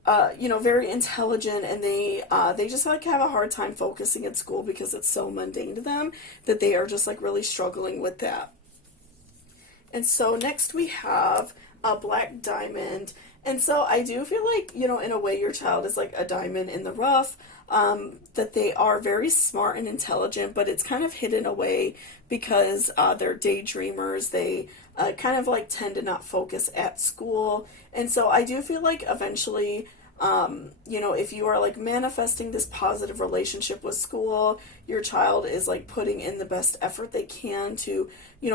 very intelligent, and they just like have a hard time focusing at school because it's so mundane to them that they are just like really struggling with that. And so next we have a black diamond. And so I do feel like, in a way your child is like a diamond in the rough, that they are very smart and intelligent, but it's kind of hidden away because they're daydreamers. They kind of like tend to not focus at school. And so I do feel like eventually, if you are like manifesting this positive relationship with school, your child is like putting in the best effort they can to,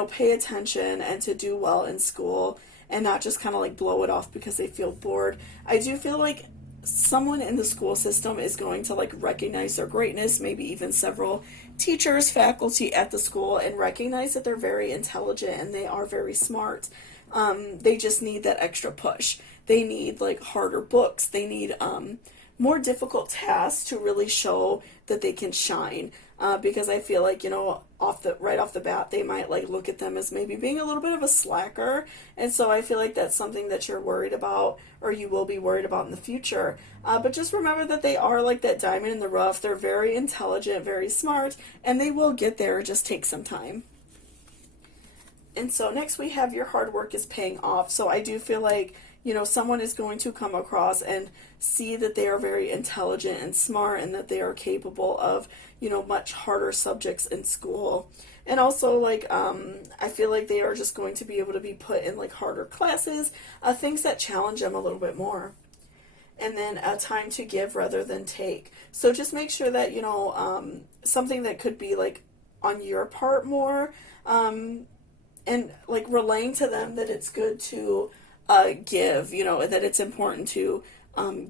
pay attention and to do well in school and not just kind of like blow it off because they feel bored. I do feel like someone in the school system is going to like recognize their greatness, maybe even several teachers, faculty at the school, and recognize that they're very intelligent and they are very smart. They just need that extra push. They need like harder books. They need more difficult tasks to really show that they can shine. Because I feel like, right off the bat, they might like look at them as maybe being a little bit of a slacker. And so I feel like that's something that you're worried about, or you will be worried about in the future. But just remember that they are like that diamond in the rough. They're very intelligent, very smart, and they will get there. Just take some time. And so next we have your hard work is paying off. So I do feel like, someone is going to come across and see that they are very intelligent and smart and that they are capable of, much harder subjects in school. And also, like, I feel like they are just going to be able to be put in, like, harder classes, things that challenge them a little bit more. And then a time to give rather than take. So just make sure that, something that could be, like, on your part more, and, like, relaying to them that it's good to give, that it's important to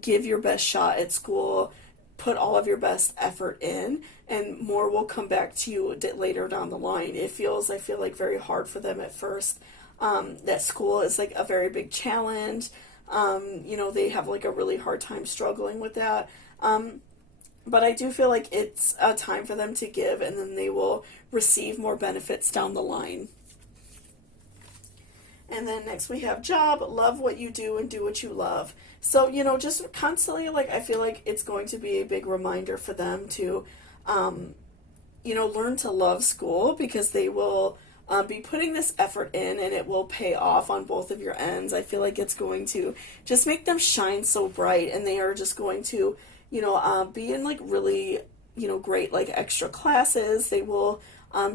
give your best shot at school, put all of your best effort in, and more will come back to you later down the line. I feel like very hard for them at first, that school is like a very big challenge. They have like a really hard time struggling with that. But I do feel like it's a time for them to give, and then they will receive more benefits down the line. And then next we have job, love what you do and do what you love. So, just constantly, like, I feel like it's going to be a big reminder for them to, learn to love school, because they will be putting this effort in and it will pay off on both of your ends. I feel like it's going to just make them shine so bright, and they are just going to, be in like really, great like extra classes. They will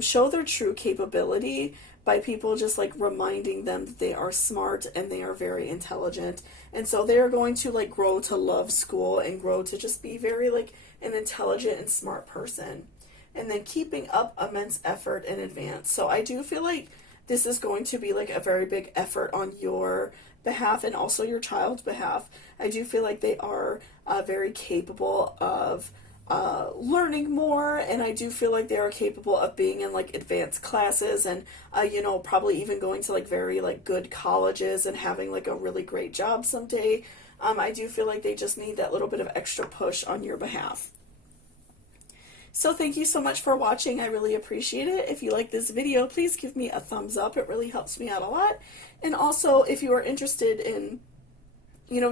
show their true capability by people just like reminding them that they are smart and they are very intelligent. And so they are going to like grow to love school and grow to just be very like an intelligent and smart person. And then keeping up immense effort in advance. So I do feel like this is going to be like a very big effort on your behalf and also your child's behalf. I do feel like they are very capable of learning more, and I do feel like they are capable of being in like advanced classes and probably even going to like very like good colleges and having like a really great job someday. I do feel like they just need that little bit of extra push on your behalf. So thank you so much for watching. I really appreciate it. If you like this video, please give me a thumbs up. It really helps me out a lot. And also, if you are interested in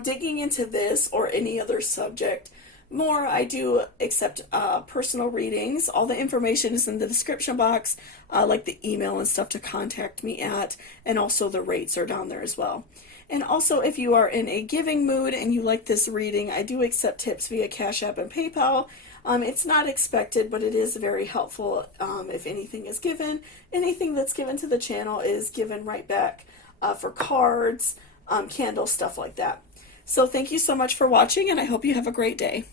digging into this or any other subject more, I do accept personal readings. All the information is in the description box, like the email and stuff to contact me at, and also the rates are down there as well. And also, if you are in a giving mood and you like this reading, I do accept tips via Cashapp and PayPal. It's not expected, but it is very helpful if anything is given. Anything that's given to the channel is given right back for cards, candles, stuff like that. So thank you so much for watching, and I hope you have a great day.